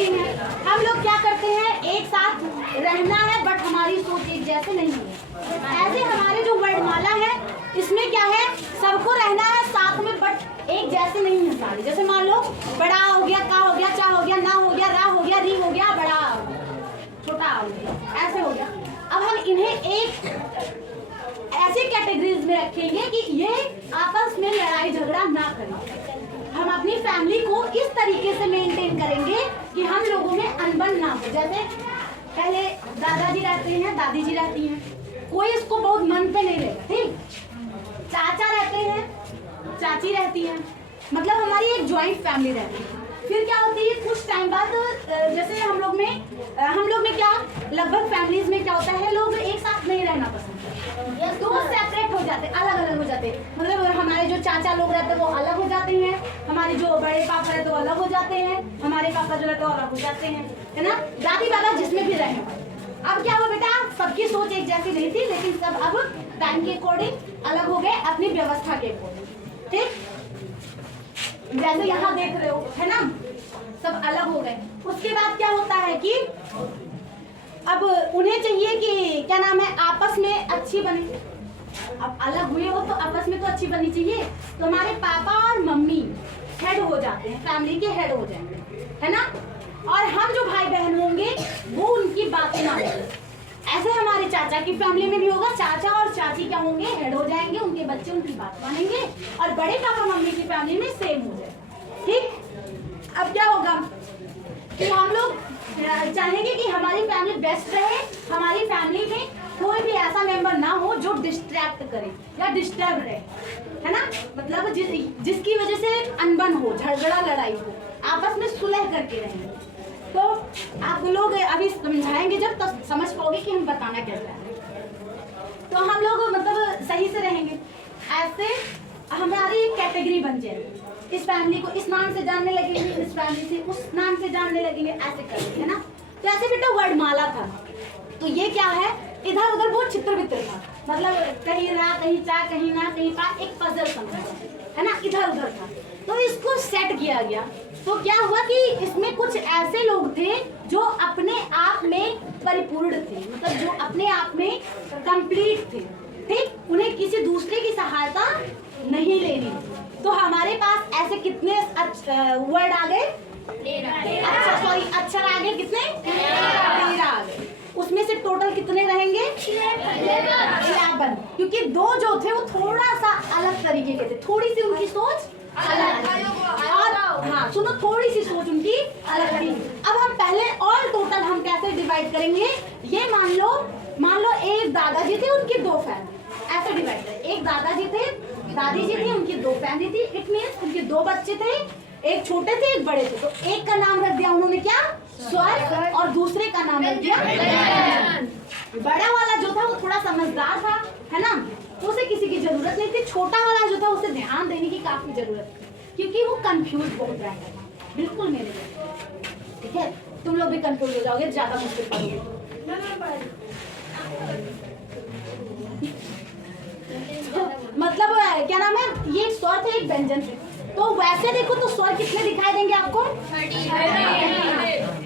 Being है। हम लोग क्या करते हैं, एक साथ रहना है बट हमारी सोच एक जैसे नहीं है। ऐसे हमारे जो वर्णमाला है इसमें क्या है, सबको रहना है साथ में बट एक जैसे नहीं है सारे। जैसे मान लो बड़ा हो गया, का हो गया, चा हो गया, ना हो गया, रा हो गया, री हो गया, बड़ा हो गया, छोटा हो गया, ऐसे हो गया। अब हम इन्हें एक ऐसे कैटेगरीज में रखेंगे कि ये आपस में लड़ाई झगड़ा ना करें। हम अपनी फैमिली को इस तरीके से मेंटेन करेंगे कि हम लोगों में अनबन ना हो। जैसे पहले दादाजी रहते हैं, दादी जी रहती हैं, कोई इसको बहुत मन पे नहीं लेगा, ठीक। चाचा रहते हैं, चाची रहती हैं, मतलब हमारी एक ज्वाइंट फैमिली रहती है। फिर क्या होती है, कुछ टाइम बाद जैसे हम लोग में क्या लगभग फैमिलीज में क्या होता है, लोग एक साथ नहीं रहना पसंद करते, तो वो सेपरेट हो जाते, अलग अलग हो जाते। मतलब हमारे जो चाचा लोग रहते हैं वो अलग हो जाते हैं, हमारे जो बड़े पापा रहते हैं वो अलग हो जाते हैं, हमारे पापा जो रहते हैं वो अलग हो जाते हैं, है ना। दादी बाबा जिसमें भी रहे। अब क्या हुआ बेटा, सबकी सोच एक जैसी नहीं थी, लेकिन सब अब टाइम के अकॉर्डिंग अलग हो गए, अपनी व्यवस्था के अकॉर्डिंग, ठीक। जैसे यहाँ देख रहे हो, है ना, सब अलग हो गए। उसके बाद क्या होता है कि अब उन्हें चाहिए कि क्या नाम है, आपस में अच्छी बने। अब अलग हुए हो तो आपस में तो अच्छी बननी चाहिए। तो हमारे पापा और मम्मी हेड हो जाते हैं, फैमिली के हेड हो जाएंगे, है ना। और हम जो भाई बहन होंगे वो उनकी बातें मानेंगे। ऐसे हमारे चाचा की फैमिली में भी होगा, चाचा और चाची क्या होंगे, हेड हो जाएंगे, उनके बच्चे उनकी बात मानेंगे। और बड़े पापा मम्मी की फैमिली में सेम हो जाएगा, ठीक। अब क्या होगा कि हम लोग चाहेंगे कि हमारी फैमिली बेस्ट रहे, हमारी फैमिली में कोई भी ऐसा मेंबर ना हो जो डिस्ट्रैक्ट करे या डिस्टर्ब रहे, है ना। मतलब जिसकी वजह से अनबन हो, झगड़ा लड़ाई हो, आपस में सुलह करके रहेंगे। तो आप लोग अभी समझाएंगे जब तब समझ पाओगे कि हम बताना कैसा है। तो हम लोग मतलब सही से रहेंगे। ऐसे हमारी कैटेगरी बन जाएगी, इस फैमिली को इस नाम से जानने लगेंगे, इस फैमिली से उस नाम से जानने लगेंगे, ऐसे करेंगे, है ना। तो ऐसे बेटा वर्णमाला था। तो ये क्या है, इधर उधर बहुत चित्र वित्र था, मतलब कहीं रा कहीं चा कहीं ना कहीं पा, एक पजल समझ, है ना, इधर उधर था। तो इसको सेट किया गया। तो क्या हुआ कि इसमें कुछ ऐसे लोग थे जो अपने आप में परिपूर्ण थे, मतलब जो अपने आप में कंप्लीट थे, ठीक। उन्हें किसी दूसरे की सहायता नहीं लेनी। तो हमारे पास ऐसे कितने वर्ड आ गए, अक्षर आ गए, कितने, 13 आ गए। उसमें से टोटल कितने रहेंगे, 11। क्योंकि दो जो थे वो थोड़ा सा अलग तरीके के थे, थोड़ी सी उनकी सोच अलग थी। और हाँ सुनो, थोड़ी सी सोच उनकी अलग थी। अब हम पहले और टोटल हम कैसे डिवाइड करेंगे, ये मान लो एक दादाजी थे, उनकी 2 फैमिली, ऐसे डिवाइड करें। एक दादाजी थे, दादी जी थी, उनकी 2 फैमिली थी। इट मीन्स उनके 2 बच्चे थे, एक छोटे थे एक बड़े थे। तो एक का नाम रख दिया उन्होंने क्या, स्वर्ग, और दूसरे का नाम रख दिया। बड़ा वाला जो था वो थोड़ा समझदार था, है ना, तो उसे किसी की जरूरत नहीं थी। छोटा वाला जो था उसे ध्यान देने की काफी जरूरत थी, क्योंकि वो कंफ्यूज बहुत रहता था, बिल्कुल मेरे लिए, ठीक है। तुम लोग भी कंफ्यूज हो जाओगे, ज्यादा मुश्किल पड़ेगी। मतलब क्या नाम है, ये एक स्वर थे, एक व्यंजन थे। तो वैसे देखो तो स्वर कितने दिखाई देंगे आपको, 30,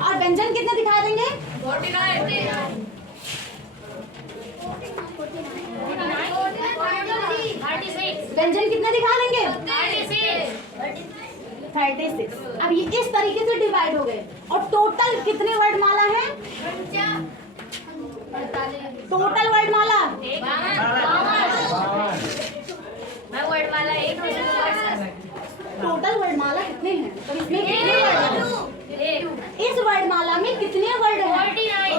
और व्यंजन कितने दिखाई देंगे, 49। व्यंजन कितने दिखा देंगे, 36। अब ये इस तरीके से डिवाइड हो गए। और टोटल कितने वर्णमाला है, टोटल वर्णमाला टोटल वर्णमाला कितने हैं, तो इसमें कितने वर्ड हैं, इस वर्णमाला में कितने वर्ड हैं, 49।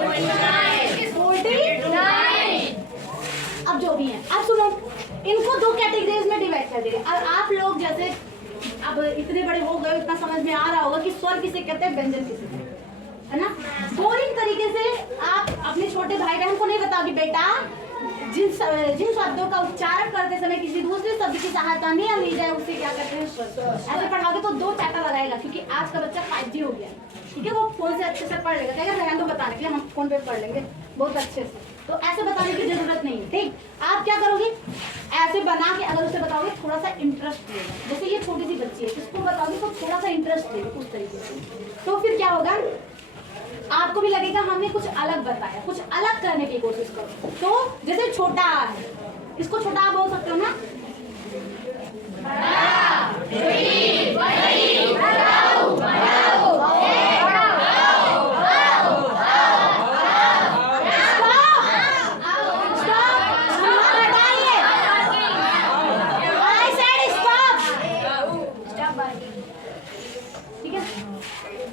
अब जो भी है, अब सुनो, इनको 2 कैटेगरीज में डिवाइड कर देंगे। अब आप लोग जैसे अब इतने बड़े हो गए, इतना समझ में आ रहा होगा कि स्वर किसे कहते हैं, व्यंजन किसे कहते हैं, है ना। बोरिंग तरीके से आप अपने छोटे भाई बहन को नहीं बताओगे बेटा जिन शब्दों का उच्चारण करते समय किसी दूसरे शब्द की सहायता नहीं ली जाए उसे क्या कहते हैं, ऐसे पढ़ाओगे तो 2 चैप्टर लगाएगा। क्योंकि आज का बच्चा 5G हो गया, ठीक है, वो फोन से अच्छे से पढ़ लेगा, कहेगा रहने दो बताने के लिए, हम फोन पे पढ़ लेंगे बहुत अच्छे से। तो ऐसे बताने की जरूरत नहीं है, ठीक। आप क्या करोगे, ऐसे बना के अगर उसे बताओगे थोड़ा सा इंटरेस्ट लेगा। जैसे ये छोटी सी बच्ची है, इसको बताओगे तो थोड़ा सा इंटरेस्ट लेगा उस तरीके से। तो फिर क्या होगा, आपको भी लगेगा हमने कुछ अलग बताया, कुछ अलग करने की कोशिश करो। तो जैसे छोटा आ है, इसको छोटा आ बोल सकते हो ना?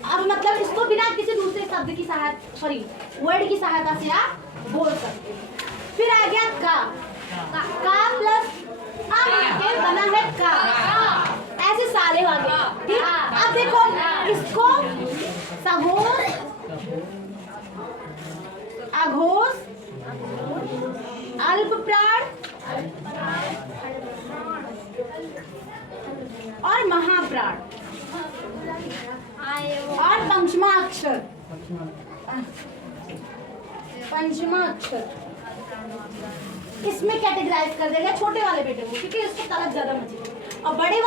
अब मतलब इसको बिना किसी दूसरे शब्द की सहायता, सॉरी वर्ड की सहायता से आप बोल सकते हैं। फिर आ गया का प्लस के बना है का, ऐसे सारे आ गए। ठीक, अब देखो इसको सघोष, अघोष, अल्प प्राण और महाप्राण और पंचमाक्षर, इसमें कैटेगराइज कर देगा छोटे वाले बेटे को, क्योंकि उसको तलब ज्यादा मची। और बड़े